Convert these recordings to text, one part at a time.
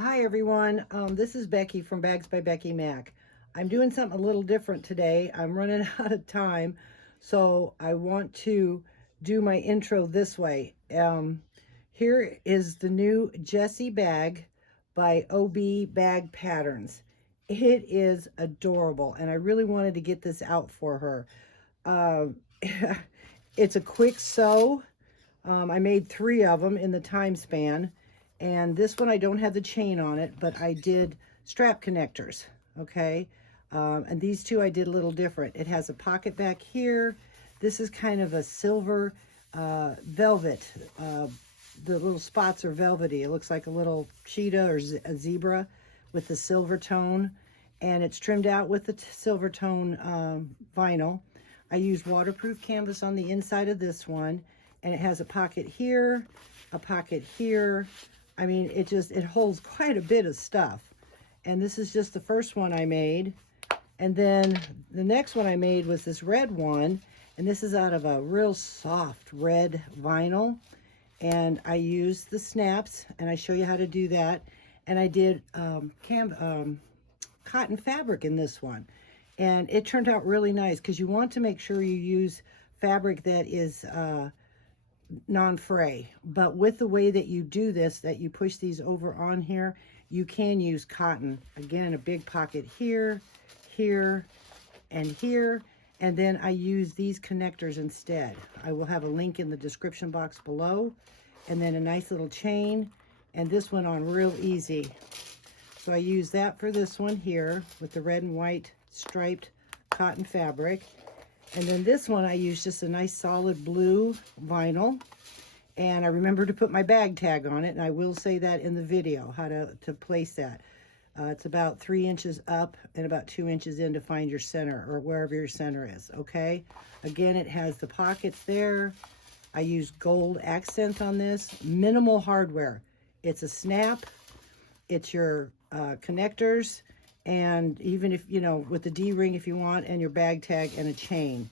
Hi everyone, this is Becky from Bags by Becky Mac. I'm doing something a little different today. I'm running out of time, so I want to do my intro this way. Here is the new Jessy Bag by OB Bag Patterns. It is adorable, and I really wanted to get this out for her. Uh, it's a quick sew. I made 3 of them in the time span. And this one, I don't have the chain on it, but I did strap connectors, okay? And these two I did a little different. It has a pocket back here. This is kind of a silver velvet. The little spots are velvety. It looks like a little cheetah or a zebra with the silver tone. And it's trimmed out with the silver tone vinyl. I used waterproof canvas on the inside of this one. And it has a pocket here, a pocket here. I mean, it holds quite a bit of stuff. And this is just the first one I made. And then the next one I made was this red one. And this is out of a real soft red vinyl. And I used the snaps, and I show you how to do that. And I did cotton fabric in this one. And it turned out really nice because you want to make sure you use fabric that is non-fray, but with the way that you do this, that you push these over on here, you can use cotton. Again, a big pocket here, here, and here, and then I use these connectors instead. I will have a link in the description box below, and then a nice little chain, and this went on real easy. So I use that for this one here with the red and white striped cotton fabric. And then this one, I used just a nice solid blue vinyl. And I remember to put my bag tag on it. And I will say that in the video, how to place that. It's about 3 inches up and about 2 inches in to find your center, or wherever your center is, okay? Again, it has the pockets there. I used gold accent on this. Minimal hardware. It's a snap. It's your connectors. And even if, you know, with the D-ring if you want, and your bag tag and a chain.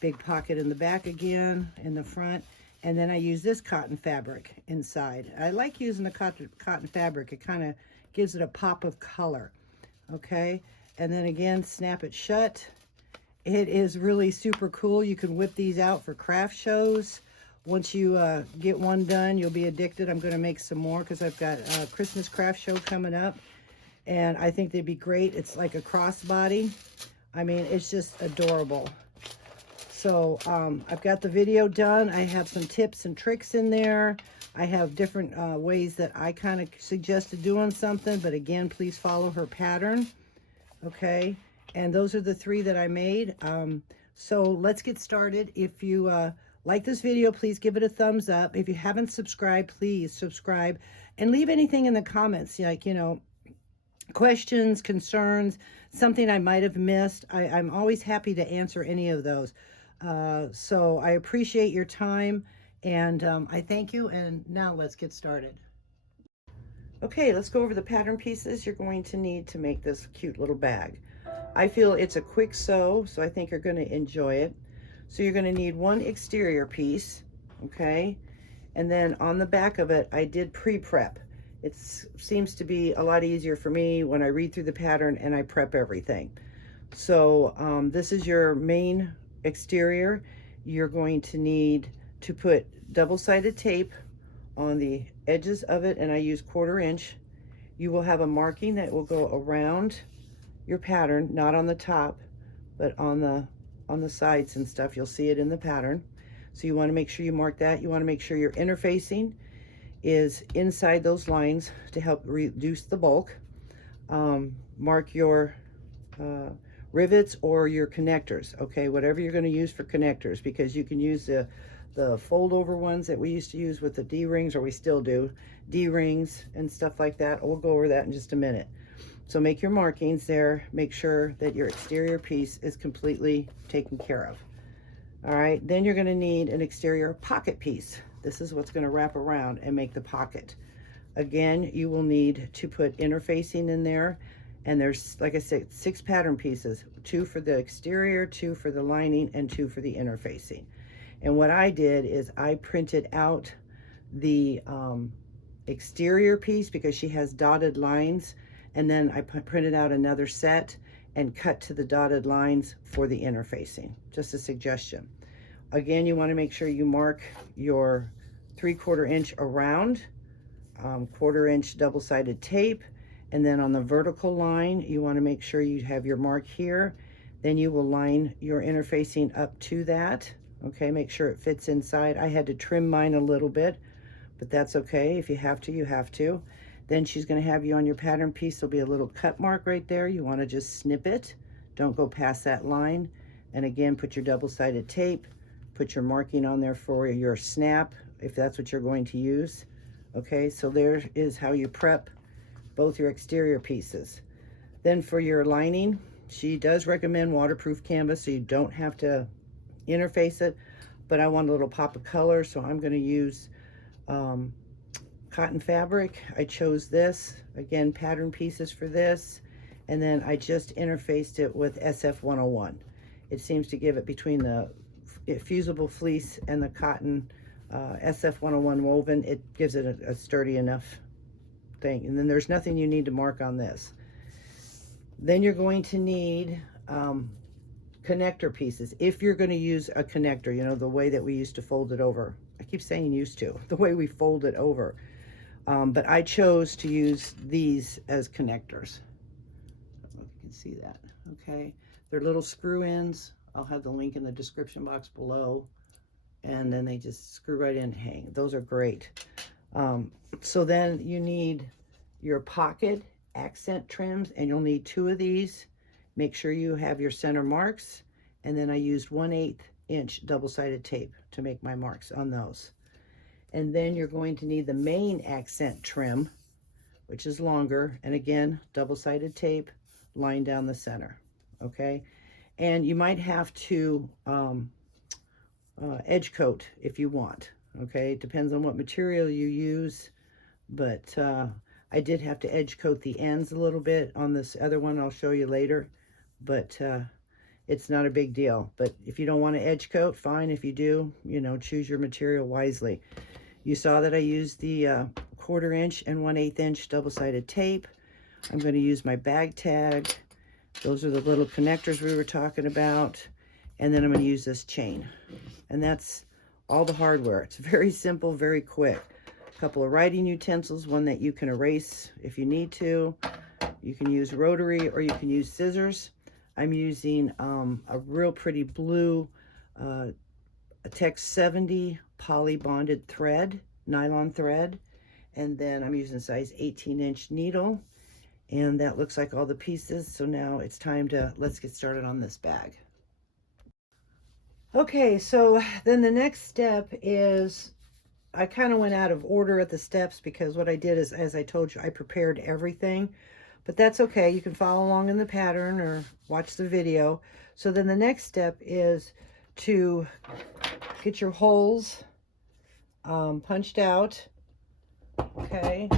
Big pocket in the back again, in the front. And then I use this cotton fabric inside. I like using the cotton fabric. It kind of gives it a pop of color. Okay? And then again, snap it shut. It is really super cool. You can whip these out for craft shows. Once you get one done, you'll be addicted. I'm going to make some more because I've got a Christmas craft show coming up. And I think they'd be great. It's like a crossbody. I mean, it's just adorable. So I've got the video done. I have some tips and tricks in there. I have different ways that I kind of suggested doing something. But again, please follow her pattern. Okay. And those are the 3 that I made. So let's get started. If you like this video, please give it a thumbs up. If you haven't subscribed, please subscribe. And leave anything in the comments, like, you know, questions, concerns, something I might have missed. I'm always happy to answer any of those. So I appreciate your time, and I thank you. And now let's get started. Okay, let's go over the pattern pieces you're going to need to make this cute little bag. I feel it's a quick sew, so I think you're going to enjoy it. So you're going to need 1 exterior piece, okay? And then on the back of it, I did pre-prep. It seems to be a lot easier for me when I read through the pattern and I prep everything. So this is your main exterior. You're going to need to put double-sided tape on the edges of it, and I use 1/4 inch. You will have a marking that will go around your pattern, not on the top, but on the sides and stuff. You'll see it in the pattern. So you want to make sure you mark that. You want to make sure your interfacing is inside those lines to help reduce the bulk. Mark your rivets or your connectors, okay, whatever you're going to use for connectors, because you can use the fold over ones that we used to use with the D-rings, or we still do, D-rings and stuff like that. We'll go over that in just a minute. So make your markings there. Make sure that your exterior piece is completely taken care of. All right, then you're going to need an exterior pocket piece. This is what's going to wrap around and make the pocket. Again, you will need to put interfacing in there. And there's, like I said, 6 pattern pieces, 2 for the exterior, 2 for the lining, and 2 for the interfacing. And what I did is I printed out the exterior piece because she has dotted lines, and then I printed out another set and cut to the dotted lines for the interfacing. Just a suggestion. Again, you want to make sure you mark your 3/4 inch around, 1/4 inch double-sided tape, and then on the vertical line you want to make sure you have your mark here. Then you will line your interfacing up to that. Okay, make sure it fits inside. I had to trim mine a little bit, but that's okay. If you have to, you have to. Then she's going to have you on your pattern piece. There'll be a little cut mark right there. You want to just snip it. Don't go past that line. And again, put your double-sided tape. Put your marking on there for your snap, if that's what you're going to use. Okay, so there is how you prep both your exterior pieces. Then for your lining, she does recommend waterproof canvas, so you don't have to interface it, but I want a little pop of color, so I'm going to use cotton fabric. I chose this, again, pattern pieces for this, and then I just interfaced it with SF 101. It seems to give it between the fusible fleece and the cotton SF 101 woven, it gives it a sturdy enough thing. And then there's nothing you need to mark on this. Then you're going to need connector pieces. If you're going to use a connector, you know, the way that we used to fold it over. I keep saying used to, the way we fold it over. But I chose to use these as connectors. I don't know if you can see that. Okay, they're little screw ins. I'll have the link in the description box below. And then they just screw right in and hang. Those are great. So then you need your pocket accent trims, and you'll need 2 of these. Make sure you have your center marks, and then I used 1/8 inch double-sided tape to make my marks on those. And then you're going to need the main accent trim, which is longer, and again, double-sided tape, line down the center, okay? And you might have to edge coat if you want, okay? It depends on what material you use, but I did have to edge coat the ends a little bit on this other one. I'll show you later, but it's not a big deal. But if you don't want to edge coat, fine. If you do, you know, choose your material wisely. You saw that I used the 1/4 inch and 1/8 inch double-sided tape. I'm going to use my bag tag. Those are the little connectors we were talking about. And then I'm going to use this chain. And that's all the hardware. It's very simple, very quick. A couple of writing utensils, one that you can erase if you need to. You can use rotary or you can use scissors. I'm using a real pretty blue Tex 70 poly bonded thread, nylon thread. And then I'm using size 18-inch needle. And that looks like all the pieces. So now it's time to, let's get started on this bag. Okay, so then the next step is, I kind of went out of order at the steps because what I did is, as I told you, I prepared everything, but that's okay. You can follow along in the pattern or watch the video. So then the next step is to get your holes punched out. Okay,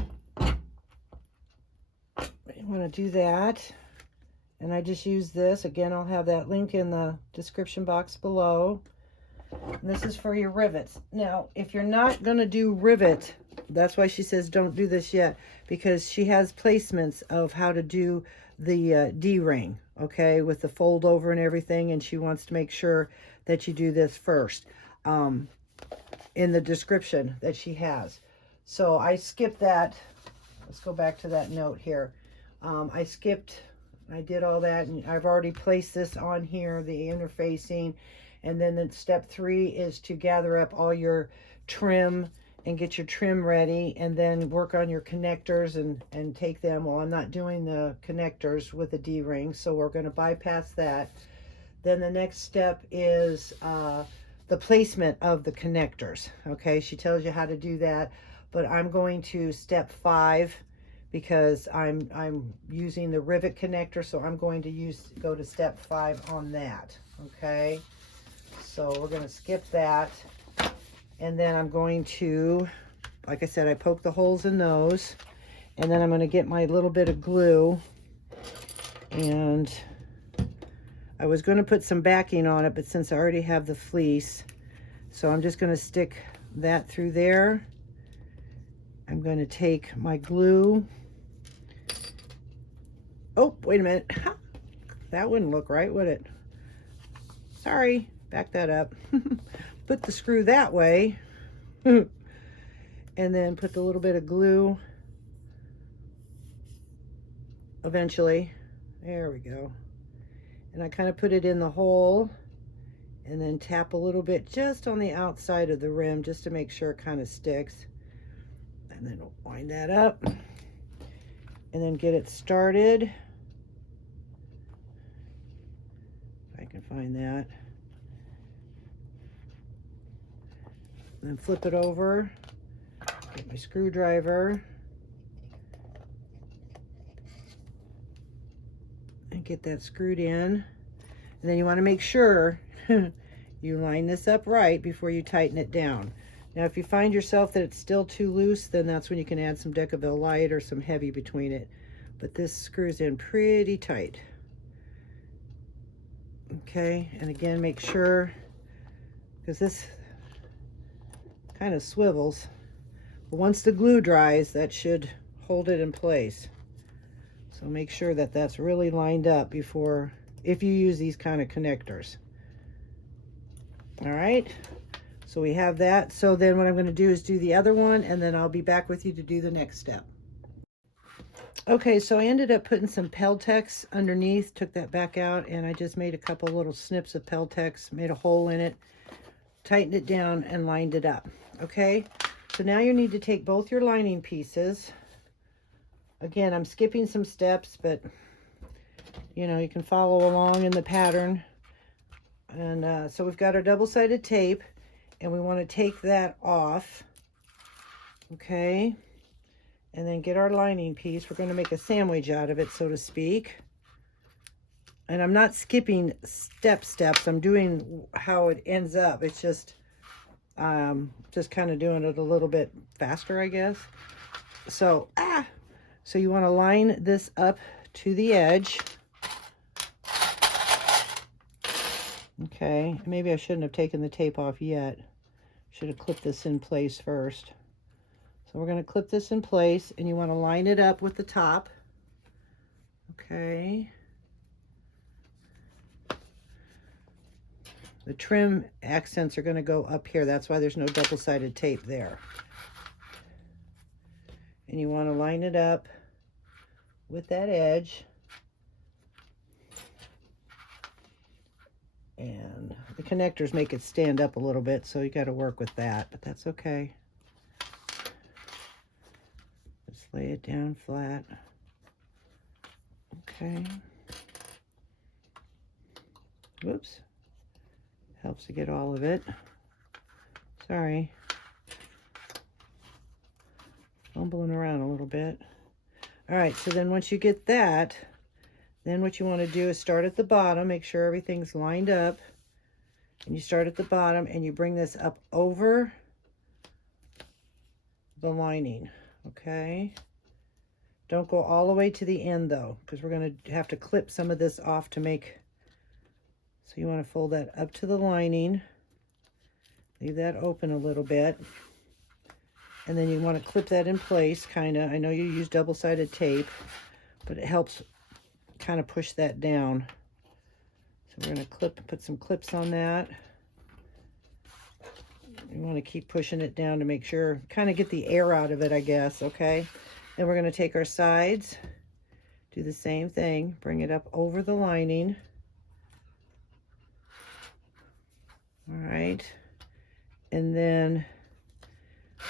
you want to do that. And I just use this. Again, I'll have that link in the description box below. And this is for your rivets. Now, if you're not going to do rivet, that's why she says don't do this yet, because she has placements of how to do the D-ring, okay, with the fold over and everything, and she wants to make sure that you do this first in the description that she has. So I skipped that. Let's go back to that note here. I did all that, and I've already placed this on here, the interfacing. And then the step 3 is to gather up all your trim and get your trim ready, and then work on your connectors and take them. Well, I'm not doing the connectors with the D-ring, so we're going to bypass that. Then the next step is the placement of the connectors. Okay, she tells you how to do that, but I'm going to step 5 because I'm using the rivet connector, so I'm going to go to step 5 on that. Okay, so we're going to skip that, and then I'm going to, like I said, I poke the holes in those, and then I'm going to get my little bit of glue, and I was going to put some backing on it, but since I already have the fleece, so I'm just going to stick that through there. I'm I'm going to take my glue. Oh, wait a minute. That wouldn't look right, would it? Sorry, back that up. Put the screw that way. And then put the little bit of glue eventually. There we go. And I kind of put it in the hole and then tap a little bit just on the outside of the rim just to make sure it kind of sticks. And then wind that up and then get it started. If I can find that. And then flip it over, get my screwdriver, and get that screwed in. And then you want to make sure you line this up right before you tighten it down. Now, if you find yourself that it's still too loose, then that's when you can add some Decaville Light or some heavy between it. But this screws in pretty tight. Okay, and again, make sure, because this kind of swivels, but once the glue dries, that should hold it in place. So make sure that that's really lined up before, if you use these kind of connectors. All right, so we have that. So then what I'm going to do is do the other one, and then I'll be back with you to do the next step. Okay, so I ended up putting some Peltex underneath, took that back out, and I just made a couple little snips of Peltex, made a hole in it, tightened it down, and lined it up. Okay, so now you need to take both your lining pieces. Again, I'm skipping some steps, but you know, you can follow along in the pattern. And so we've got our double-sided tape, and we want to take that off. Okay, and then get our lining piece. We're going to make a sandwich out of it, so to speak. And I'm not skipping steps. I'm doing how it ends up. It's just kind of doing it a little bit faster, I guess. So, so you want to line this up to the edge. Okay, maybe I shouldn't have taken the tape off yet. Should have clipped this in place first. So we're going to clip this in place, and you want to line it up with the top. Okay. The trim accents are going to go up here. That's why there's no double-sided tape there. And you want to line it up with that edge. And the connectors make it stand up a little bit, so you got to work with that, but that's okay. Just lay it down flat. Okay. Whoops. Helps to get all of it. Sorry. Fumbling around a little bit. All right, so then once you get that, then what you want to do is start at the bottom, make sure everything's lined up. And you start at the bottom and you bring this up over the lining, okay? Don't go all the way to the end though, because we're going to have to clip some of this off to make. So you want to fold that up to the lining, leave that open a little bit, and then you want to clip that in place, kind of. I know you use double-sided tape, but it helps kind of push that down. So we're going to put some clips on that. You want to keep pushing it down to make sure, kind of get the air out of it, I guess, okay? Then we're going to take our sides, do the same thing, bring it up over the lining. All right, and then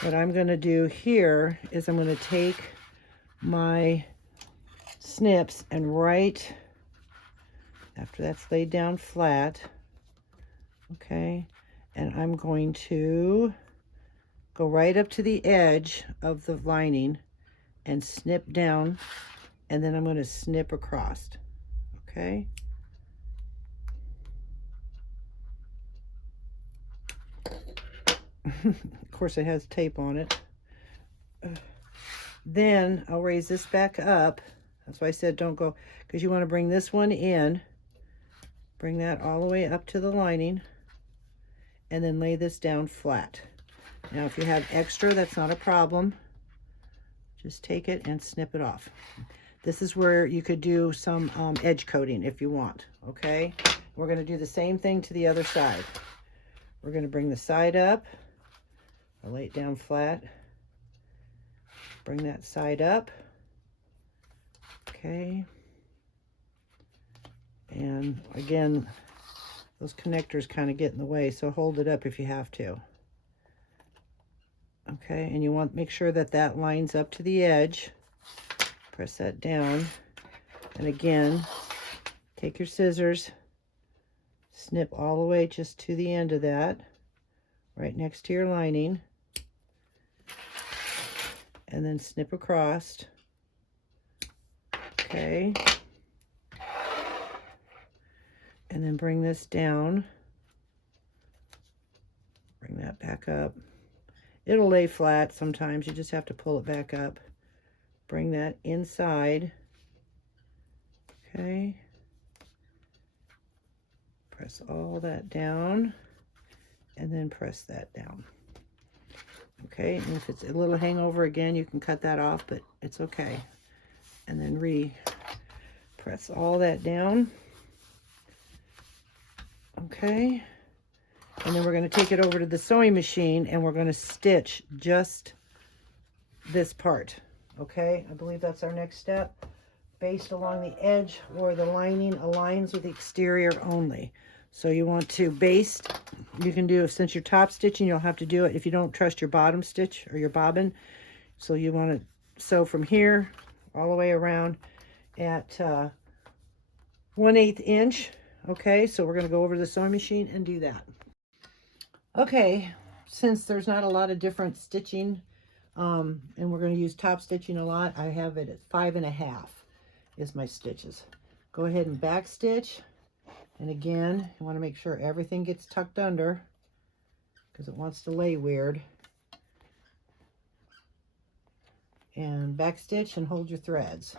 what I'm going to do here is I'm going to take my snips and right after that's laid down flat, okay, and I'm going to go right up to the edge of the lining and snip down, and then I'm going to snip across, okay? Of course it has tape on it. Then I'll raise this back up. That's why I said don't go, because you want to bring this one in, bring that all the way up to the lining, and then lay this down flat. Now if you have extra, that's not a problem. Just take it and snip it off. This is where you could do some edge coating if you want, okay? We're going to do the same thing to the other side. We're going to bring the side up. I'll lay it down flat. Bring that side up. Okay. And again, those connectors kind of get in the way, so hold it up if you have to. Okay, and you want to make sure that that lines up to the edge. Press that down. And again, take your scissors, snip all the way just to the end of that, right next to your lining. And then snip across. Okay. And then bring this down. Bring that back up. It'll lay flat sometimes. You just have to pull it back up. Bring that inside. Okay. Press all that down. And then press that down. Okay, and if it's a little hangover again, you can cut that off, but it's okay. And then press all that down. Okay. And then we're going to take it over to the sewing machine and we're going to stitch just this part. Okay, I believe that's our next step. Baste along the edge where the lining aligns with the exterior only. So you want to baste. You can do, since you're top stitching, you'll have to do it if you don't trust your bottom stitch or your bobbin. So you want to sew from here all the way around at 1/8 inch. Okay, so we're going to go over to the sewing machine and do that. Okay, since there's not a lot of different stitching, and we're going to use top stitching a lot, I have it at 5.5 is my stitches. Go ahead and back stitch. And again, you want to make sure everything gets tucked under because it wants to lay weird. And back stitch and hold your threads.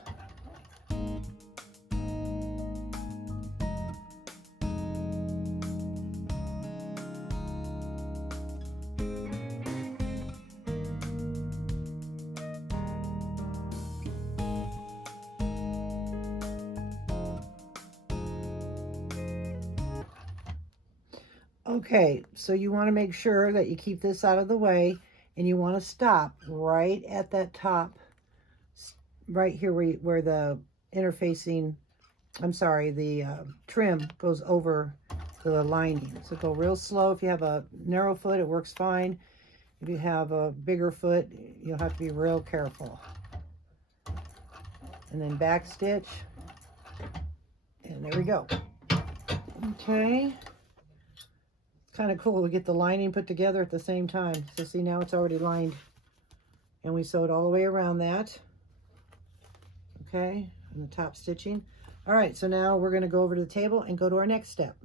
Okay, so you want to make sure that you keep this out of the way, and you want to stop right at that top, right here where the interfacing, I'm sorry, the trim goes over the lining. So go real slow. If you have a narrow foot, it works fine. If you have a bigger foot, you'll have to be real careful. And then back stitch, and there we go. Okay. Kind of cool to get the lining put together at the same time. So see, now it's already lined and we sewed all the way around that. Okay, and the top stitching. All right, so now we're going to go over to the table and go to our next step.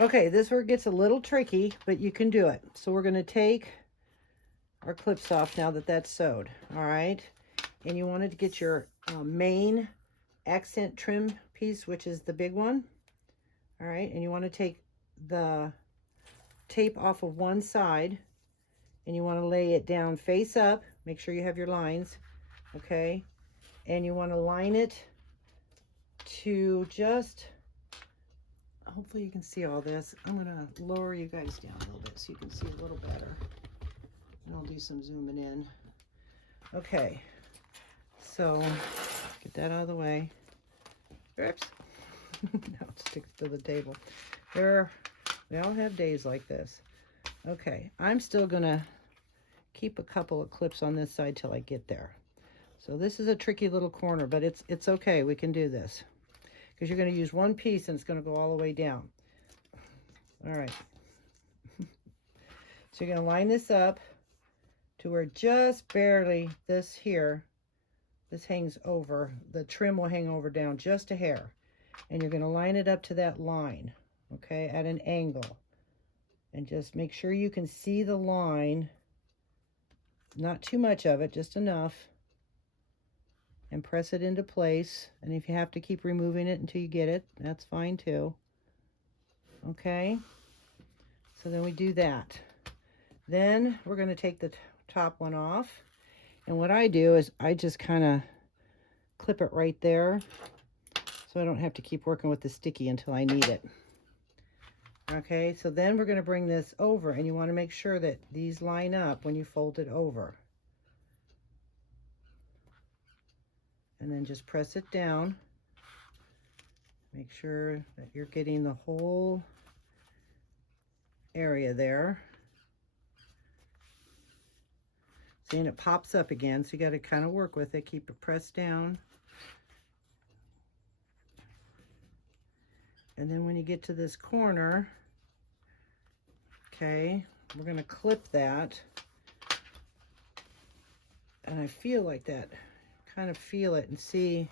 Okay, this where it gets a little tricky, but you can do it. So we're going to take our clips off now that that's sewed. All right, and you wanted to get your main accent trim piece, which is the big one. All right, and you want to take the tape off of one side and you want to lay it down face up. Make sure you have your lines, okay? And you want to line it to just, hopefully you can see all this. I'm going to lower you guys down a little bit so you can see a little better. And I'll do some zooming in. Okay, so get that out of the way. Oops. Now it sticks to the table. We all have days like this. Okay, I'm still gonna keep a couple of clips on this side till I get there. So this is a tricky little corner, but it's okay. We can do this because you're gonna use one piece and it's gonna go all the way down. All right. So you're gonna line this up to where just barely this hangs over. The trim will hang over down just a hair. And you're gonna line it up to that line. Okay, at an angle, and just make sure you can see the line, not too much of it, just enough, and press it into place. And if you have to keep removing it until you get it, that's fine too. Okay, so then we do that. Then we're going to take the top one off, And what I do is I just kind of clip it right there so I don't have to keep working with the sticky until I need it. Okay, so then we're going to bring this over, and you want to make sure that these line up when you fold it over. And then just press it down. Make sure that you're getting the whole area there. See, and it pops up again, so you got to kind of work with it. Keep it pressed down. And then when you get to this corner, okay, we're going to clip that. And I feel like that, kind of feel it and see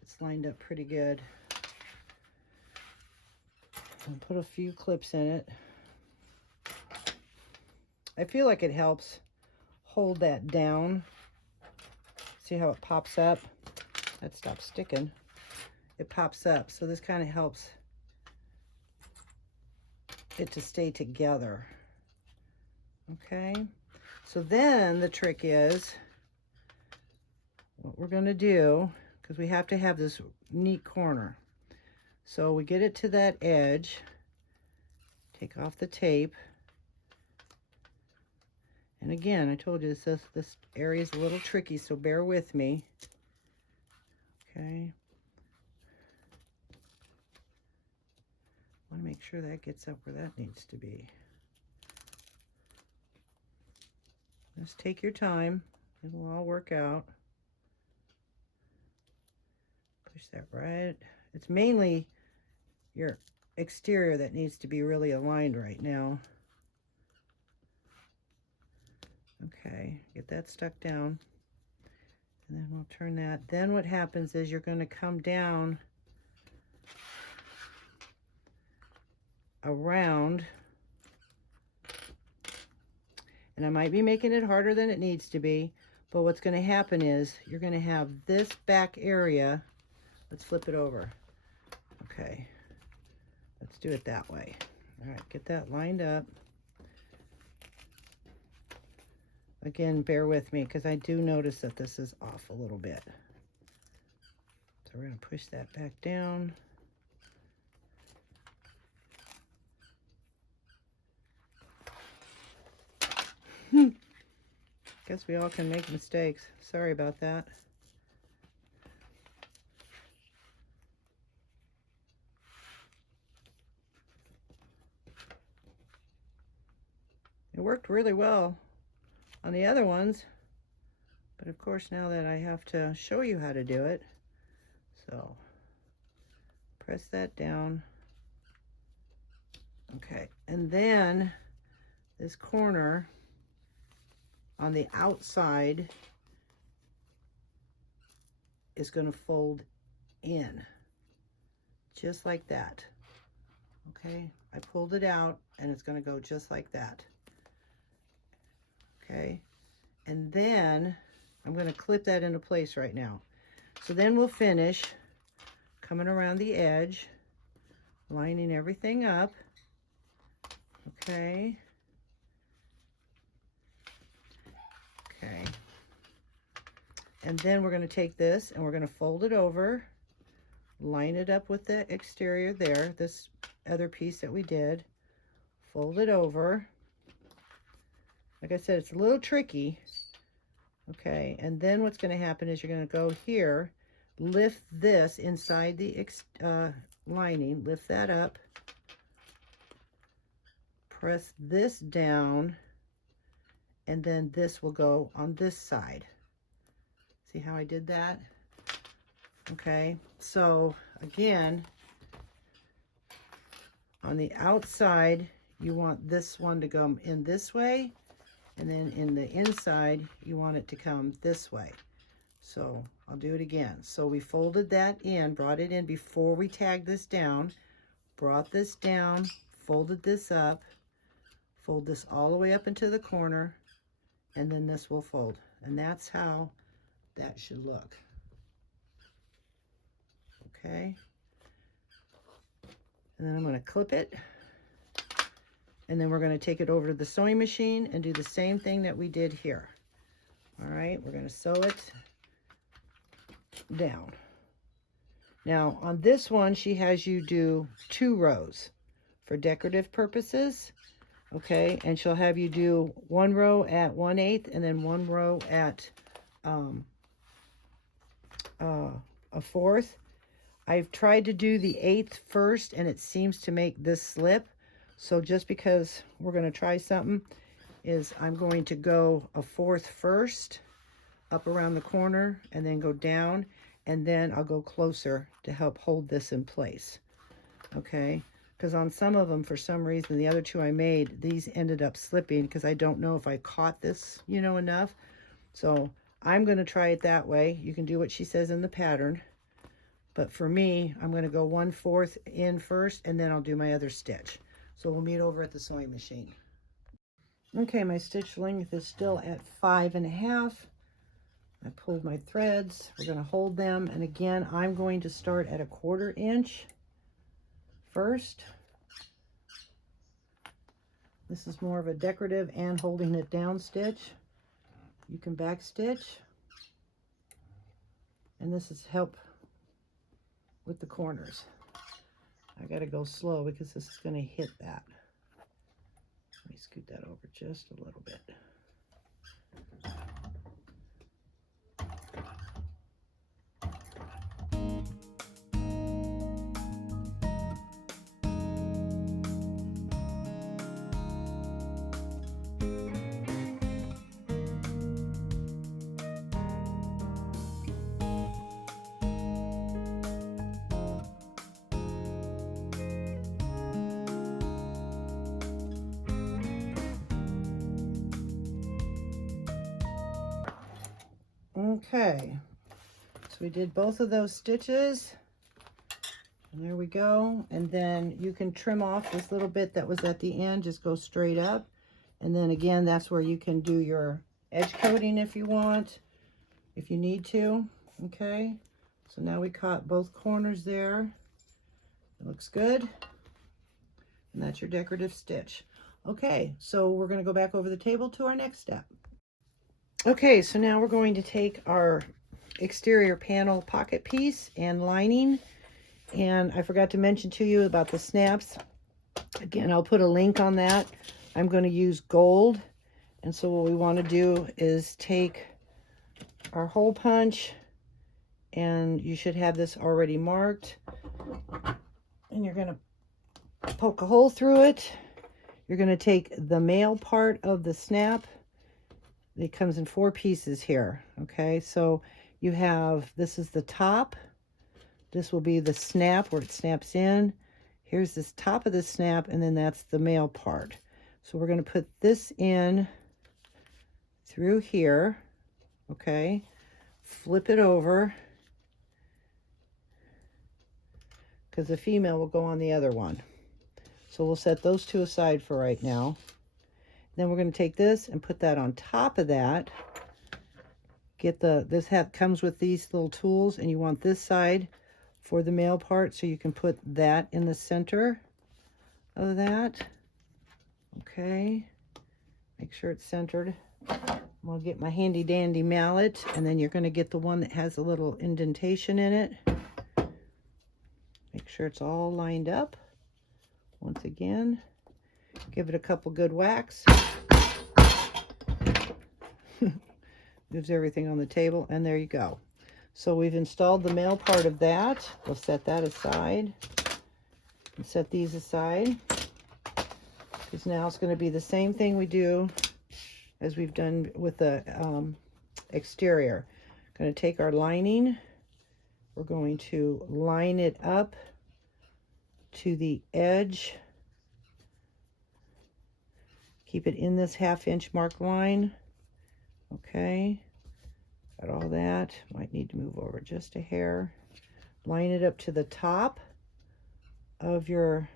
it's lined up pretty good. I'll put a few clips in it. I feel like it helps hold that down. See how it pops up? That stopped sticking. It pops up, so this kind of helps it to stay together. Okay, so then the trick is what we're going to do, because we have to have this neat corner. So we get it to that edge, take off the tape, and again, I told you this area is a little tricky, so bear with me. Okay. I want to make sure that gets up where that needs to be. Just take your time. It'll all work out. Push that right. It's mainly your exterior that needs to be really aligned right now. Okay, get that stuck down. And then we'll turn that. Then what happens is you're going to come down around. And I might be making it harder than it needs to be, but what's going to happen is you're going to have this back area. Let's flip it over. Okay, let's do it that way. All right, get that lined up. Again, bear with me because I do notice that this is off a little bit. So we're going to push that back down. Guess we all can make mistakes. Sorry about that. It worked really well on the other ones, but of course now that I have to show you how to do it, so press that down. Okay, and then this corner on the outside is going to fold in just like that. Okay, I pulled it out and it's going to go just like that. Okay, and then I'm going to clip that into place right now. So then we'll finish coming around the edge, lining everything up. Okay. Okay. And then we're going to take this and we're going to fold it over, line it up with the exterior there, this other piece that we did, fold it over. Like I said, it's a little tricky. Okay, and then what's going to happen is you're going to go here, lift this inside the lining, lift that up, press this down, and then this will go on this side. See how I did that? Okay, so again, on the outside, you want this one to come in this way, and then in the inside, you want it to come this way. So I'll do it again. So we folded that in, brought it in before we tagged this down, brought this down, folded this up, fold this all the way up into the corner, and then this will fold. And that's how that should look. Okay. And then I'm going to clip it. And then we're going to take it over to the sewing machine and do the same thing that we did here. All right, we're going to sew it down. Now on this one, she has you do 2 rows for decorative purposes. Okay, and she'll have you do 1 row at 1/8 and then 1 row at a 4th. I've tried to do the 1/8 first and it seems to make this slip. So just because we're going to try something, is I'm going to go a 4th first, up around the corner, and then go down, and then I'll go closer to help hold this in place. Okay, because on some of them, for some reason, the other 2 I made, these ended up slipping because I don't know if I caught this, you know, enough. So I'm going to try it that way. You can do what she says in the pattern. But for me, I'm going to go 1/4 in first, and then I'll do my other stitch. So we'll meet over at the sewing machine. Okay, my stitch length is still at 5.5. I pulled my threads. We're going to hold them. And again, I'm going to start at a 1/4 inch first. This is more of a decorative and holding it down stitch. You can back stitch. And this is help with the corners. I got to go slow because this is going to hit that. Let me scoot that over just a little bit. Okay, so we did both of those stitches, and there we go. And then you can trim off this little bit that was at the end, just go straight up. And then again, that's where you can do your edge coating if you want, if you need to. Okay, so now we caught both corners there. It looks good. And that's your decorative stitch. Okay, so we're going to go back over the table to our next step. Okay, so now we're going to take our exterior panel pocket piece and lining. And I forgot to mention to you about the snaps. Again, I'll put a link on that. I'm going to use gold. And so what we want to do is take our hole punch, and you should have this already marked. And you're going to poke a hole through it. You're going to take the male part of the snap. It comes in 4 pieces here. Okay, so you have, this is the top. This will be the snap where it snaps in. Here's this top of the snap, and then that's the male part. So we're going to put this in through here. Okay, flip it over, because the female will go on the other one. So we'll set those 2 aside for right now. Then we're going to take this and put that on top of that. Get this hat comes with these little tools, and you want this side for the male part, so you can put that in the center of that. Okay, make sure it's centered. I'm going to get my handy dandy mallet, and then you're going to get the one that has a little indentation in it. Make sure it's all lined up. Once again, give it a couple good whacks. Moves everything on the table, and there you go. So we've installed the male part of that. We'll set that aside and set these aside, because now it's going to be the same thing we do as we've done with the exterior. Going to take our lining. We're going to line it up to the edge. Keep it in this 1/2 inch mark line. Okay, got all that. Might need to move over just a hair. Line it up to the top of your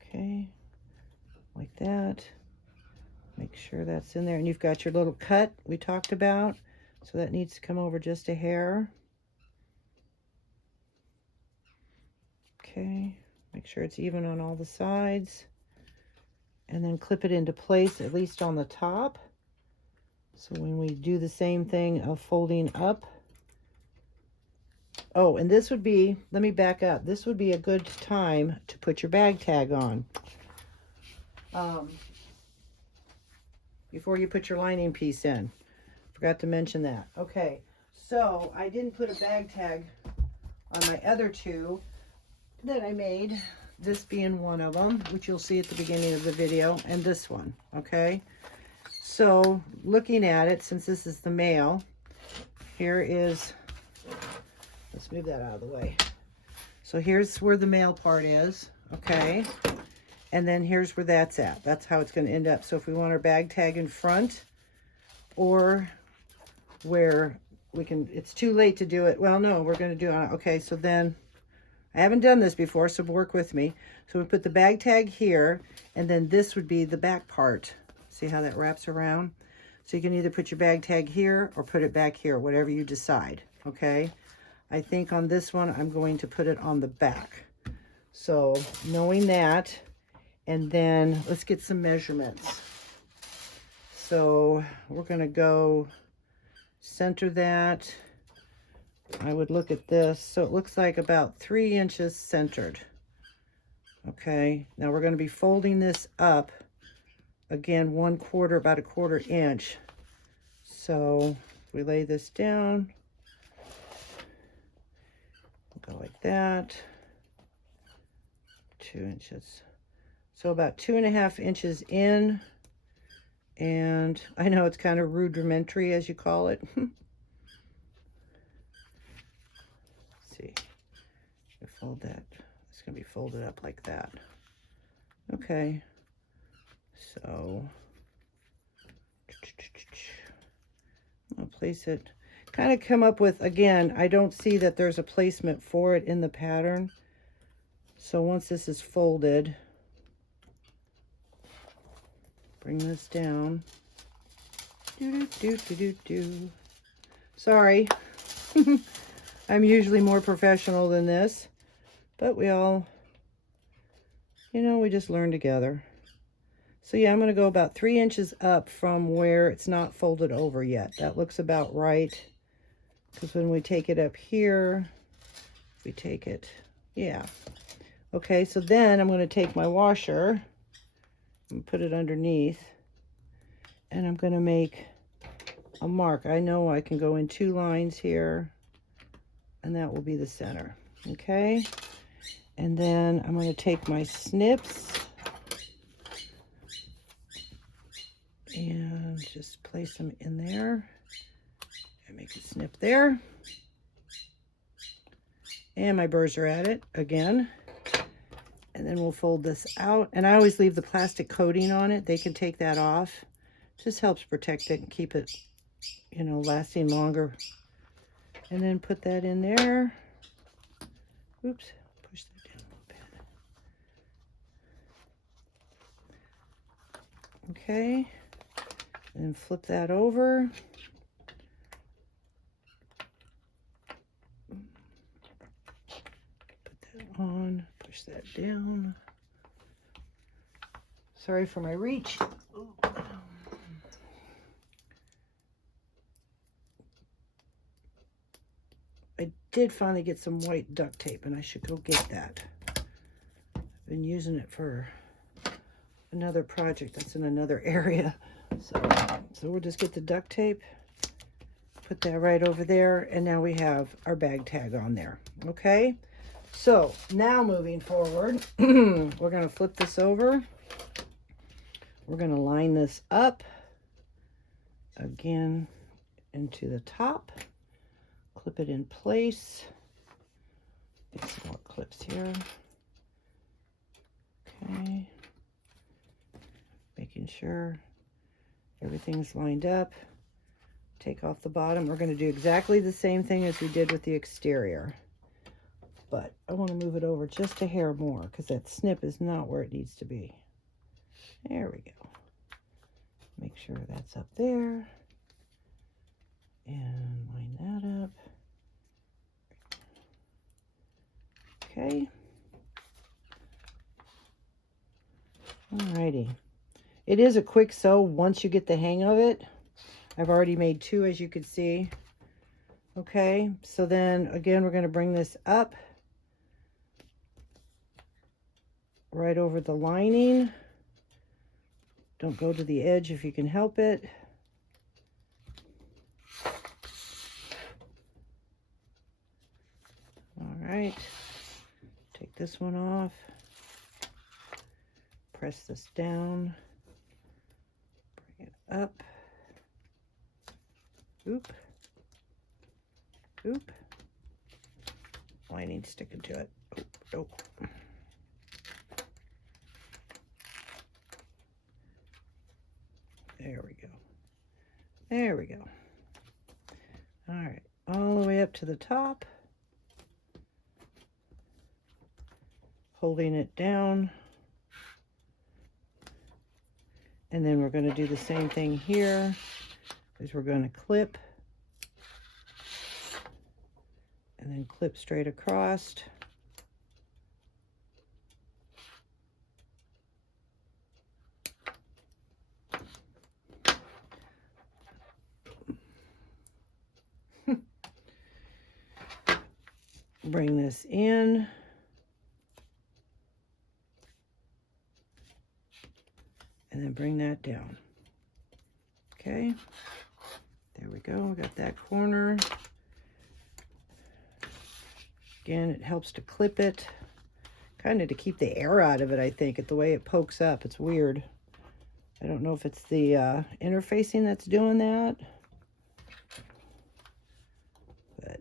okay, like that. Make sure that's in there, and you've got your little cut we talked about, so that needs to come over just a hair. Okay, make sure it's even on all the sides. And then clip it into place, at least on the top. So when we do the same thing of folding up. Oh, and this would be, let me back up. This would be a good time to put your bag tag on. Before you put your lining piece in. Forgot to mention that. Okay, so I didn't put a bag tag on my other two that I made. This being one of them, which you'll see at the beginning of the video, and this one, okay? So, looking at it, since this is the male, here is, let's move that out of the way. So here's where the male part is, okay? And then here's where that's at. That's how it's gonna end up. So if we want our bag tag in front, or where we can, it's too late to do it. Well, no, we're gonna do it, okay, so then, I haven't done this before, so work with me. So we put the bag tag here, and then this would be the back part. See how that wraps around? So you can either put your bag tag here or put it back here, whatever you decide, okay? I think on this one, I'm going to put it on the back. So knowing that, and then let's get some measurements. So we're gonna go center that. I would look at this. So it looks like about 3 inches centered. Okay, now we're going to be folding this up again, about a 1/4 inch. So if we lay this down, we'll go like that. 2 inches. So about 2.5 inches in. And I know it's kind of rudimentary, as you call it. See, we fold that. It's going to be folded up like that. Okay, so I'll place it. Kind of come up with, again, I don't see that there's a placement for it in the pattern. So once this is folded, bring this down. Sorry. I'm usually more professional than this, but we all, you know, we just learn together. So yeah, I'm going to go about 3 inches up from where it's not folded over yet. That looks about right, because when we take it up here, we take it, yeah. Okay, so then I'm going to take my washer and put it underneath, and I'm going to make a mark. I know I can go in 2 lines here, and that will be the center. Okay, and then I'm going to take my snips and just place them in there and make a snip there, and my burrs are at it again. And then we'll fold this out, and I always leave the plastic coating on it. They can take that off. Just helps protect it and keep it, you know, lasting longer. And then put that in there. Oops, push that down a little bit. Okay, and then flip that over. Put that on, push that down. Sorry for my reach. I did finally get some white duct tape, and I should go get that. I've been using it for another project that's in another area. So we'll just get the duct tape, put that right over there, and now we have our bag tag on there. Okay, so now moving forward, we're going to flip this over. We're going to line this up again into the top. Clip it in place. Get some more clips here. Okay. Making sure everything's lined up. Take off the bottom. We're going to do exactly the same thing as we did with the exterior. But I want to move it over just a hair more, because that snip is not where it needs to be. There we go. Make sure that's up there. And line that up. Okay. Alrighty. It is a quick sew once you get the hang of it. I've already made 2, as you can see. Okay, so then again, we're going to bring this up right over the lining. Don't go to the edge if you can help it. All right, take this one off. Press this down. Bring it up. Oop. Oop. Lining sticking to it. Oh, oh. There we go. There we go. All right, all the way up to the top. Holding it down. And then we're going to do the same thing here, is we're going to clip. And then clip straight across. Bring this in. And then bring that down. Okay. There we go. We got that corner. Again, it helps to clip it, kind of to keep the air out of it, I think, at the way it pokes up. It's weird. I don't know if it's the interfacing that's doing that. But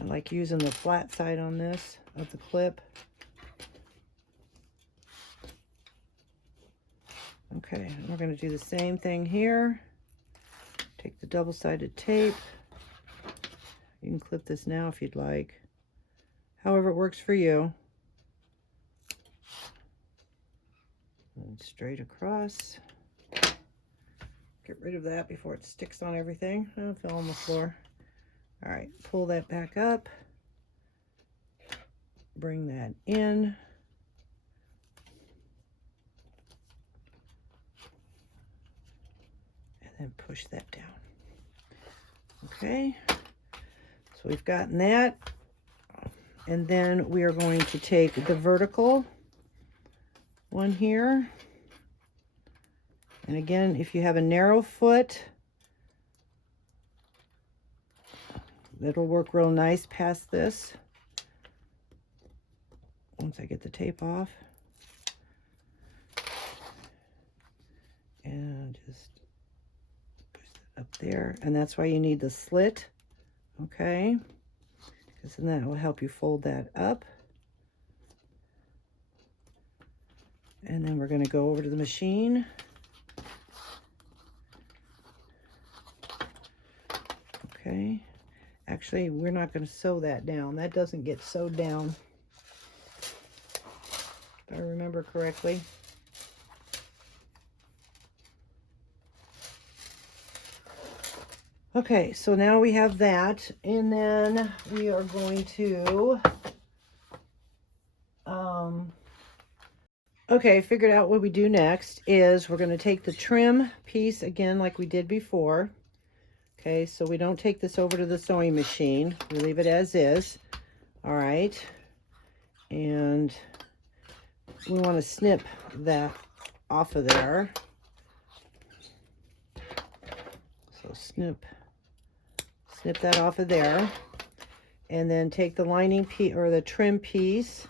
I like using the flat side on this of the clip. Okay, and we're going to do the same thing here. Take the double-sided tape. You can clip this now if you'd like. However it works for you. And straight across. Get rid of that before it sticks on everything. Oh, it fell on the floor. All right, pull that back up. Bring that in. And then push that down. Okay. So we've gotten that, and then we are going to take the vertical one here. And again, if you have a narrow foot, it'll work real nice past this. Once I get the tape off. And just push that up there. And that's why you need the slit. Okay, because then that will help you fold that up. And then we're going to go over to the machine. Okay, actually, we're not going to sew that down. That doesn't get sewed down, if I remember correctly. Okay, so now we have that, and then we are going to, okay, figured out what we do next is we're going to take the trim piece again like we did before. Okay, so we don't take this over to the sewing machine. We leave it as is. All right, and we want to snip that off of there. So snip that off of there, and then take the lining piece or the trim piece.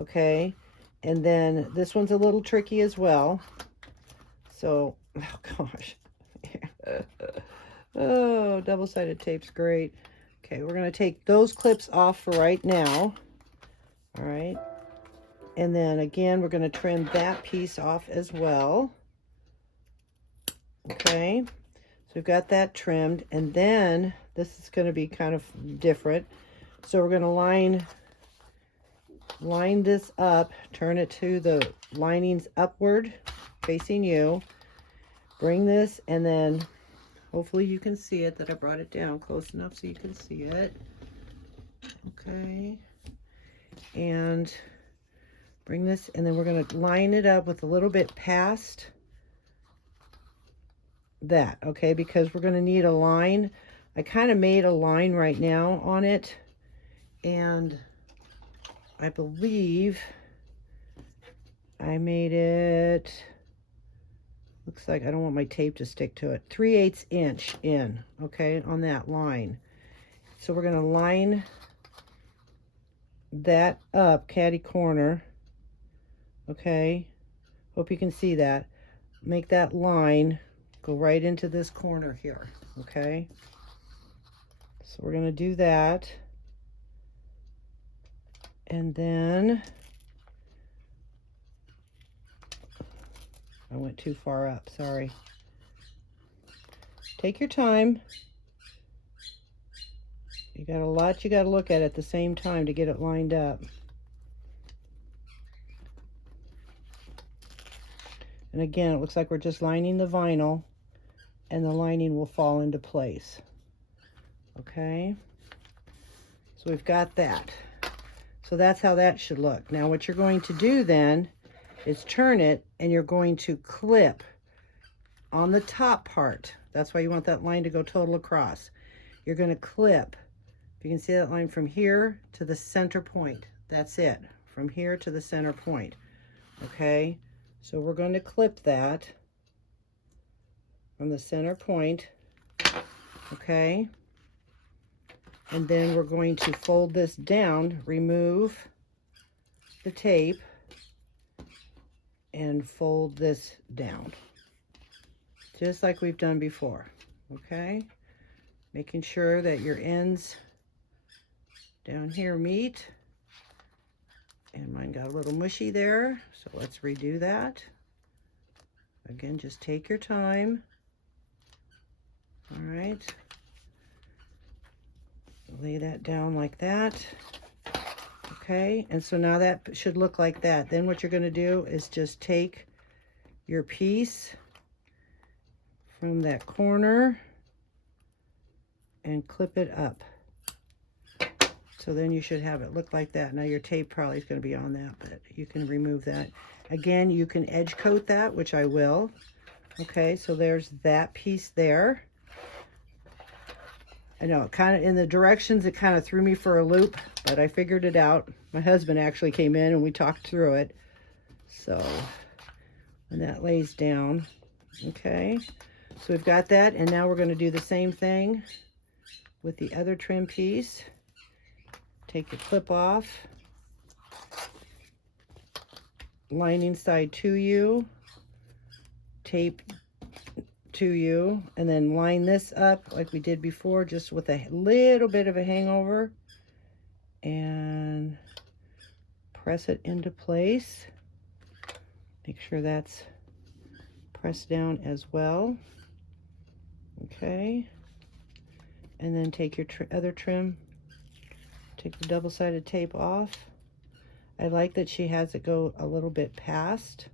Okay, and then this one's a little tricky as well. So, oh gosh. Oh, double-sided tape's great. Okay, we're going to take those clips off for right now. All right, and then again, we're going to trim that piece off as well. Okay, so we've got that trimmed, and then this is going to be kind of different. So we're going to line this up, turn it to the linings upward, facing you. Bring this, and then hopefully you can see it, that I brought it down close enough so you can see it. Okay. and bring this, and then we're going to line it up with a little bit past that, okay, because we're going to need a line. I kind of made a line right now on it, and I believe I made it, looks like, I don't want my tape to stick to it, 3/8 inch in, okay, on that line. So we're going to line that up, catty corner, okay, hope you can see that. Make that line go right into this corner here, okay. So we're going to do that, and then I went too far up, sorry. Take your time. You got a lot you got to look at the same time to get it lined up. And again, it looks like we're just lining the vinyl, and the lining will fall into place. Okay, so we've got that. So that's how that should look. Now what you're going to do then is turn it, and you're going to clip on the top part. That's why you want that line to go total across. You're going to clip, if you can see that line, from here to the center point. That's it, from here to the center point. Okay, so we're going to clip that from the center point, okay, and then we're going to fold this down, remove the tape, and fold this down, just like we've done before, okay, making sure that your ends down here meet, and mine got a little mushy there, so let's redo that. Again, just take your time. All right, lay that down like that. Okay, and so now that should look like that. Then what you're going to do is just take your piece from that corner and clip it up. So then you should have it look like that. Now your tape probably is going to be on that, but you can remove that. Again, you can edge coat that, which I will. Okay, so there's that piece there. I know, kind of in the directions, it kind of threw me for a loop, but I figured it out. My husband actually came in and we talked through it. So, and that lays down. Okay, so we've got that, and now we're going to do the same thing with the other trim piece. Take your clip off, lining side to you, tape to you, and then line this up like we did before, just with a little bit of a hangover, and press it into place. Make sure that's pressed down as well. Okay, and then take your other trim, take the double-sided tape off. I like that she has it go a little bit past.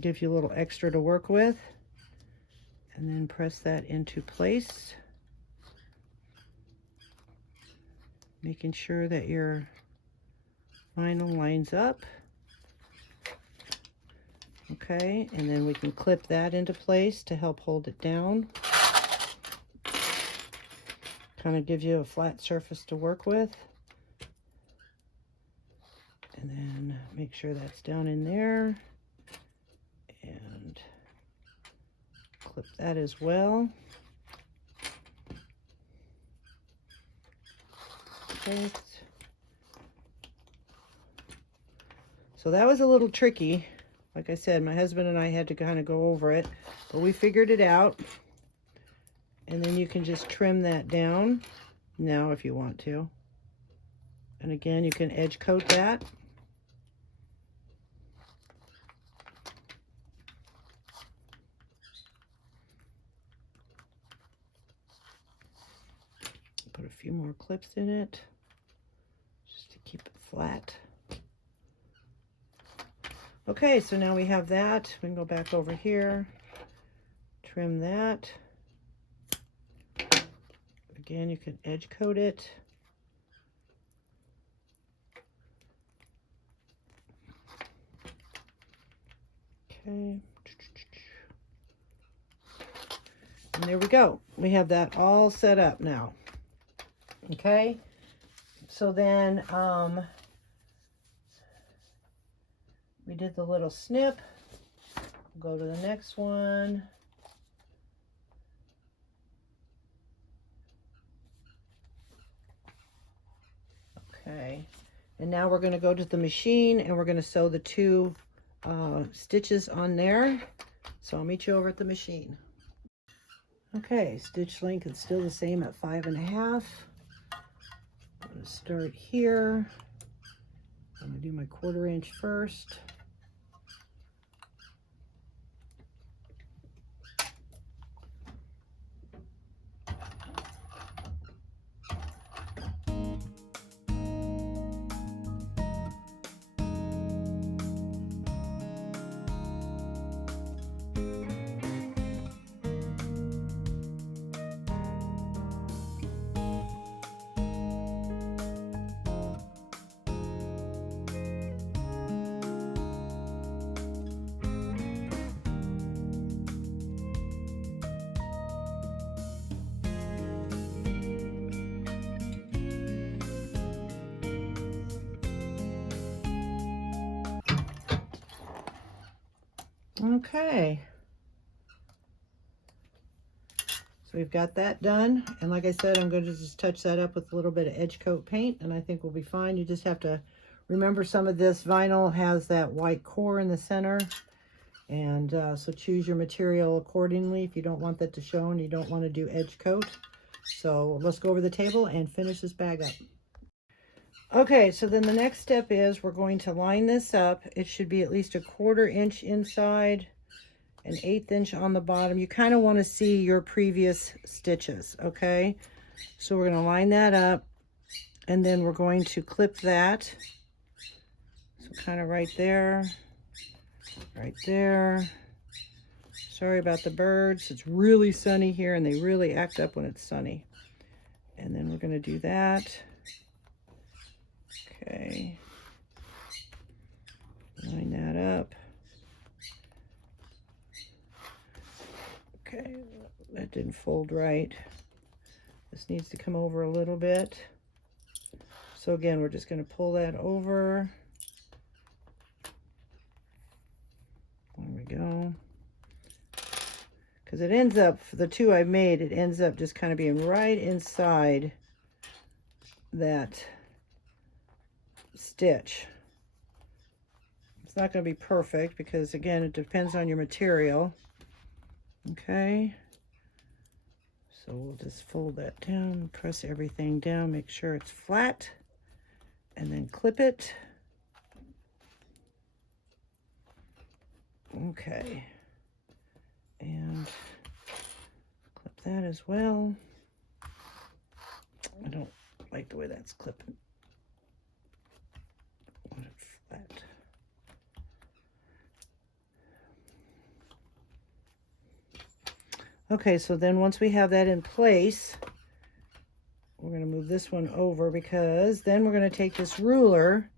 Gives you a little extra to work with. And then press that into place. Making sure that your vinyl lines up. Okay, and then we can clip that into place to help hold it down. Kind of gives you a flat surface to work with. And then make sure that's down in there. And clip that as well. Okay. So that was a little tricky. Like I said, my husband and I had to kind of go over it, but we figured it out. And then you can just trim that down now if you want to. And again, you can edge coat that. Put a few more clips in it just to keep it flat. Okay, so now we have that. We can go back over here, trim that. Again, you can edge coat it. Okay. And there we go. We have that all set up now. Okay. So then we did the little snip. Go to the next one. Okay. And now we're going to go to the machine and we're going to sew the 2 stitches on there. So I'll meet you over at the machine. Okay, stitch length is still the same at 5.5. I'm going to start here. I'm going to do my 1/4 inch first. Okay, so we've got that done, and like I said, I'm going to just touch that up with a little bit of edge coat paint, and I think we'll be fine. You just have to remember some of this vinyl has that white core in the center, and so choose your material accordingly if you don't want that to show and you don't want to do edge coat. So let's go over the table and finish this bag up. Okay, so then the next step is we're going to line this up. It should be at least a 1/4 inch inside, an 1/8 inch on the bottom. You kind of want to see your previous stitches, okay? So we're going to line that up, and then we're going to clip that. So kind of right there, right there. Sorry about the birds. It's really sunny here, and they really act up when it's sunny. And then we're going to do that. Okay, line that up. Okay, that didn't fold right. This needs to come over a little bit. So again, we're just going to pull that over. There we go. Because it ends up, for the 2 I made, it ends up just kind of being right inside that stitch. It's not going to be perfect because, again, it depends on your material. Okay, so we'll just fold that down, press everything down, make sure it's flat, and then clip it. Okay, and clip that as well. I don't like the way that's clipping. I want it flat. Okay, so then once we have that in place, we're going to move this one over, because then we're going to take this ruler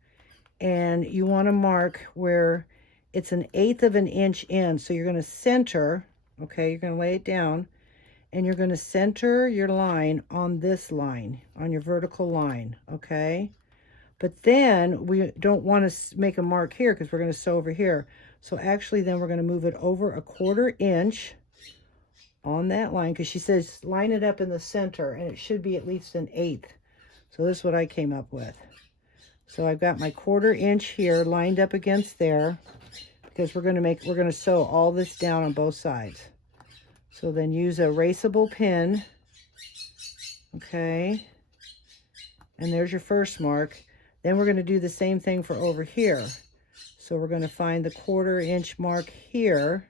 and you want to mark where it's an 1/8 of an inch in. So you're going to center, okay, you're going to lay it down and you're going to center your line on this line, on your vertical line, okay? But then we don't want to make a mark here because we're going to sew over here. So actually then we're going to move it over a 1/4 inch on that line, because she says line it up in the center and it should be at least an 1/8. So this is what I came up with. So I've got my 1/4 inch here lined up against there, because we're going to sew all this down on both sides. So then use a erasable pin, okay, and there's your first mark. Then we're going to do the same thing for over here. So we're going to find the 1/4 inch mark here,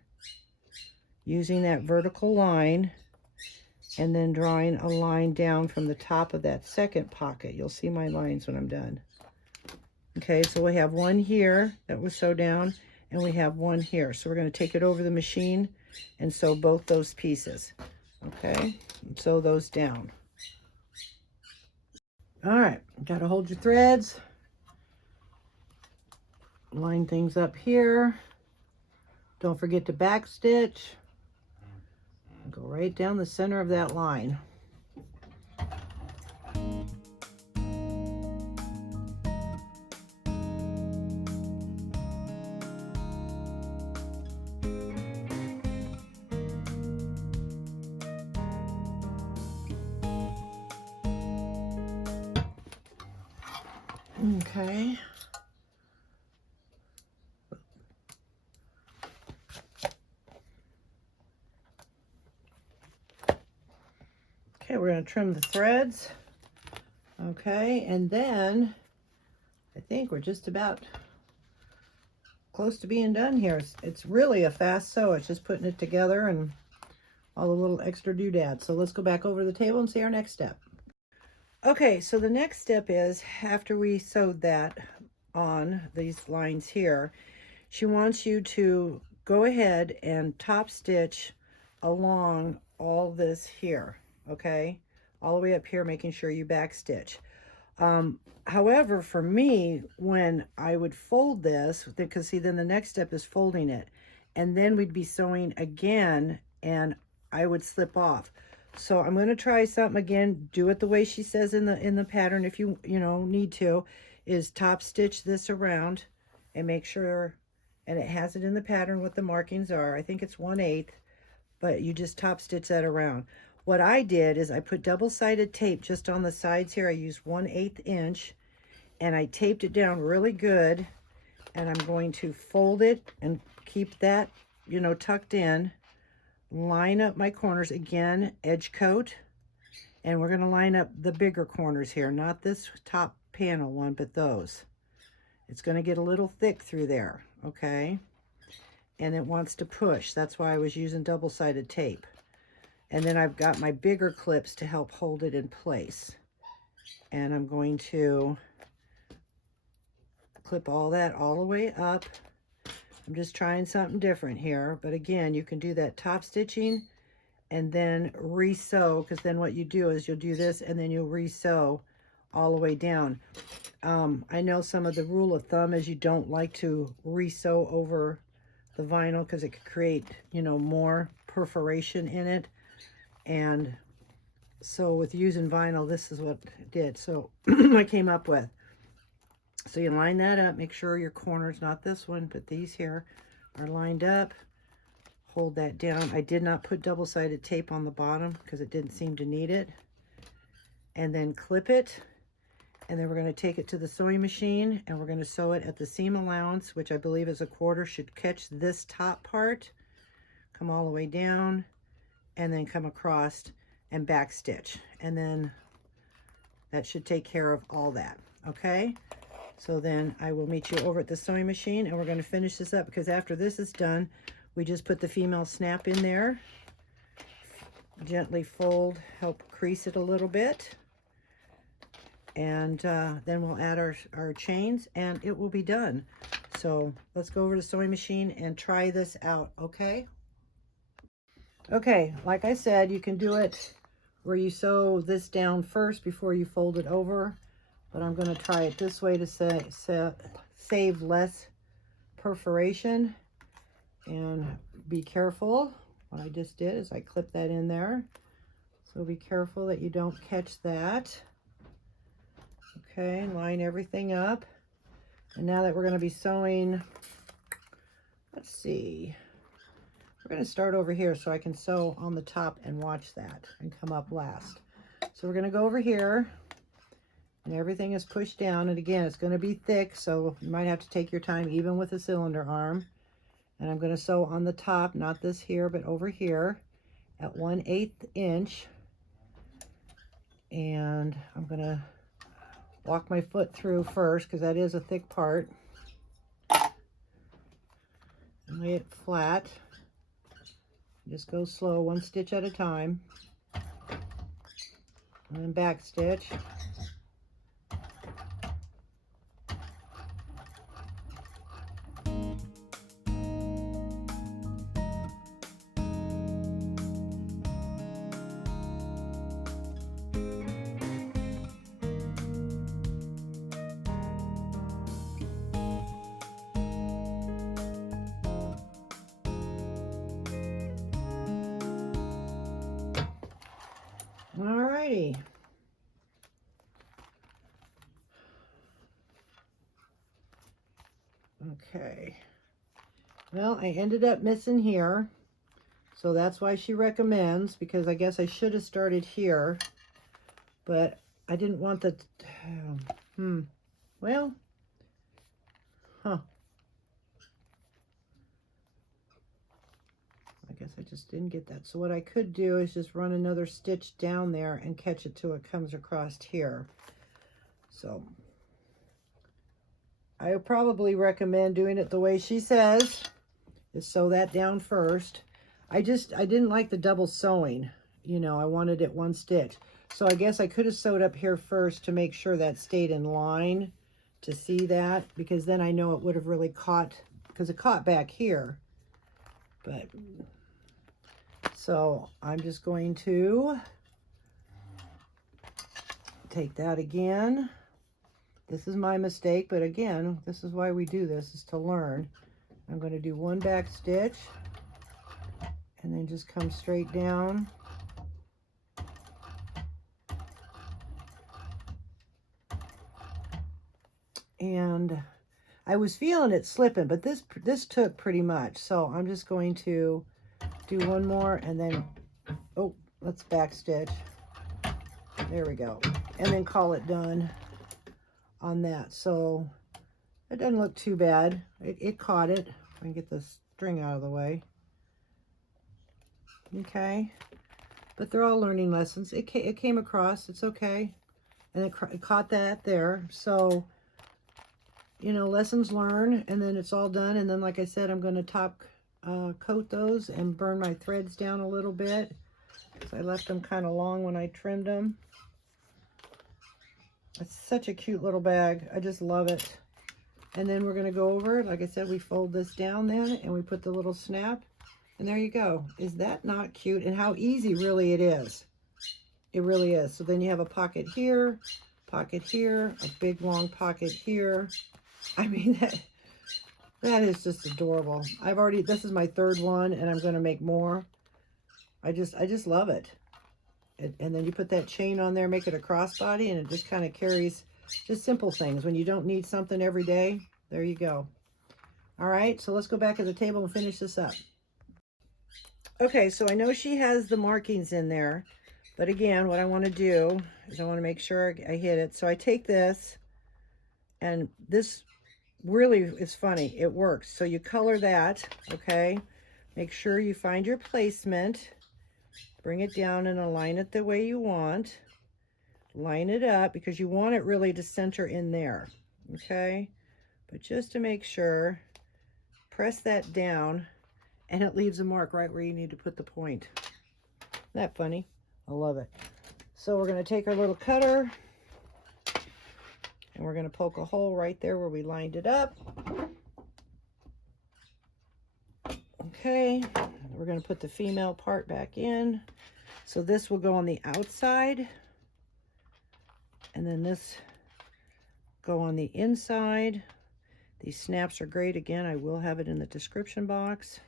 using that vertical line, and then drawing a line down from the top of that second pocket. You'll see my lines when I'm done. Okay, so we have one here that was sewed down, and we have one here. So we're going to take it over the machine and sew both those pieces. Okay, and sew those down. All right, got to hold your threads. Line things up here. Don't forget to back stitch. Go right down the center of that line. Okay. Okay, we're going to trim the threads. Okay, and then I think we're just about close to being done here. It's really a fast sew. It's just putting it together and all the little extra doodads. So let's go back over the table and see our next step. Okay, so the next step is, after we sewed that on these lines here, she wants you to go ahead and top stitch along all this here, okay? All the way up here, making sure you back stitch. However, for me, when I would fold this, because see, then the next step is folding it, and then we'd be sewing again, and I would slip off. So I'm going to try something again. Do it the way she says in the pattern. If you need to, is top stitch this around and make sure, and it has it in the pattern what the markings are. I think it's 1/8, but you just top stitch that around. What I did is I put double-sided tape just on the sides here. I used 1/8 inch, and I taped it down really good, and I'm going to fold it and keep that, tucked in. Line up my corners again, edge coat, and we're going to line up the bigger corners here, not this top panel one, but those. It's going to get a little thick through there, okay? And it wants to push. That's why I was using double-sided tape. And then I've got my bigger clips to help hold it in place. And I'm going to clip all that all the way up. I'm just trying something different here, but again, you can do that top stitching and then re-sew, because then what you do is you'll do this and then you'll re-sew all the way down. I know some of the rule of thumb is you don't like to re-sew over the vinyl because it could create, more perforation in it. And so with using vinyl, this is what it did. So I came up with. So you line that up, make sure your corners, not this one, but these here, are lined up. Hold that down. I did not put double-sided tape on the bottom because it didn't seem to need it. And then clip it. And then we're going to take it to the sewing machine, and we're going to sew it at the seam allowance, which I believe is 1/4, should catch this top part. Come all the way down, and then come across and back stitch. And then that should take care of all that, okay? So then I will meet you over at the sewing machine, and we're going to finish this up, because after this is done, we just put the female snap in there, gently fold, help crease it a little bit, and then we'll add our chains, and it will be done. So let's go over to the sewing machine and try this out, okay? Okay, like I said, you can do it where you sew this down first before you fold it over. But I'm going to try it this way to save less perforation. And be careful. What I just did is I clipped that in there. So be careful that you don't catch that. Okay, line everything up. And now that we're going to be sewing, let's see. We're going to start over here so I can sew on the top and watch that and come up last. So we're going to go over here. And everything is pushed down, and again, it's going to be thick, so you might have to take your time even with a cylinder arm. And I'm going to sew on the top, not this here, but over here at 1/8 inch. And I'm going to walk my foot through first, because that is a thick part. And lay it flat. Just go slow, 1 stitch at a time. And then back stitch. righty. Okay. Well, I ended up missing here. So that's why she recommends, because I guess I should have started here. But I didn't want the... Well... Huh. I guess I just didn't get that. So what I could do is just run another stitch down there and catch it till it comes across here. So I would probably recommend doing it the way she says, is sew that down first. I didn't like the double sewing. You know, I wanted it one stitch. So I guess I could have sewed up here first to make sure that stayed in line to see that, because then I know it would have really caught, because it caught back here. But so I'm just going to take that again. This is my mistake, but again, this is why we do this, is to learn. I'm going to do one back stitch and then just come straight down. And I was feeling it slipping, but this took pretty much. So I'm just going to do one more and then, oh, let's back stitch. There we go. And then call it done on that. So it doesn't look too bad. It caught it. I can get the string out of the way. Okay. But they're all learning lessons. It came across. It's okay. And it caught that there. So, you know, lessons learned, and then it's all done. And then, like I said, I'm going to top coat those and burn my threads down a little bit. So I left them kind of long when I trimmed them. It's such a cute little bag. I just love it. And then we're going to go over, like I said, we fold this down then, and we put the little snap. And there you go. Is that not cute? And how easy really it is. It really is. So then you have a pocket here, a big long pocket here. I mean, that is just adorable. This is my third one, and I'm going to make more. I just love it. And then you put that chain on there, make it a crossbody, and it just kind of carries just simple things. When you don't need something every day, there you go. All right, so let's go back to the table and finish this up. Okay, so I know she has the markings in there, but again, what I want to do is I want to make sure I hit it. So I take this, and this really is funny. It works. So you color that, okay? Make sure you find your placement. Bring it down and align it the way you want. Line it up because you want it really to center in there, okay? But just to make sure, press that down, and it leaves a mark right where you need to put the point. Isn't that funny? I love it. So we're going to take our little cutter, and we're going to poke a hole right there where we lined it up. Okay, we're going to put the female part back in. So this will go on the outside, and then this go on the inside. These snaps are great. Again, I will have it in the description box.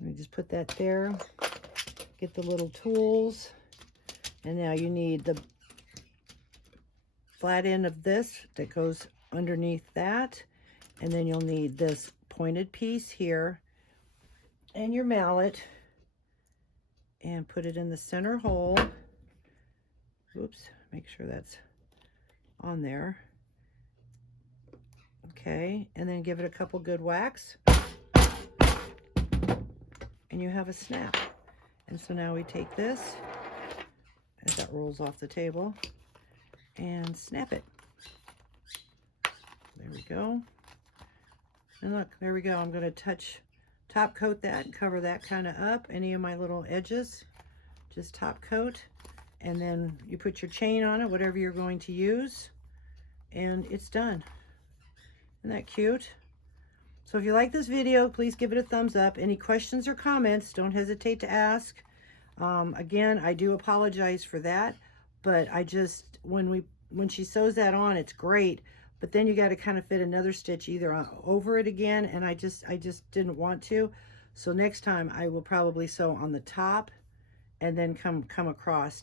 Let me just put that there. Get the little tools. And now you need the flat end of this that goes underneath that. And then you'll need this pointed piece here and your mallet, and put it in the center hole. Oops, make sure that's on there. Okay, and then give it a couple good whacks, and you have a snap. And so now we take this, as that rolls off the table, and snap it. There we go. And look, there we go. I'm going to top coat that and cover that kind of up. Any of my little edges, just top coat. And then you put your chain on it, whatever you're going to use, and it's done. Isn't that cute? So if you like this video, please give it a thumbs up. Any questions or comments, don't hesitate to ask. Again, I do apologize for that, but I just, when she sews that on, it's great. But then you got to kind of fit another stitch either over it again, and I just didn't want to. So next time I will probably sew on the top and then come across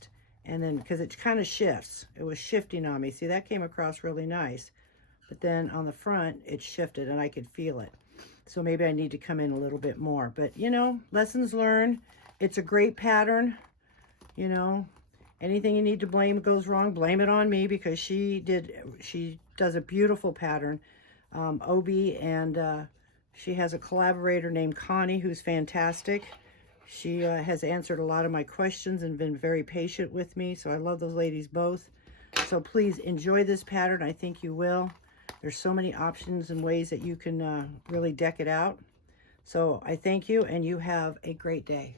And then, because it kind of shifts, it was shifting on me. See, that came across really nice. But then on the front, it shifted and I could feel it. So maybe I need to come in a little bit more. But, you know, lessons learned. It's a great pattern. You know, anything you need to blame goes wrong, blame it on me, because she does a beautiful pattern. Obi, and she has a collaborator named Connie who's fantastic. She has answered a lot of my questions and been very patient with me. So I love those ladies both. So please enjoy this pattern. I think you will. There's so many options and ways that you can really deck it out. So I thank you, and you have a great day.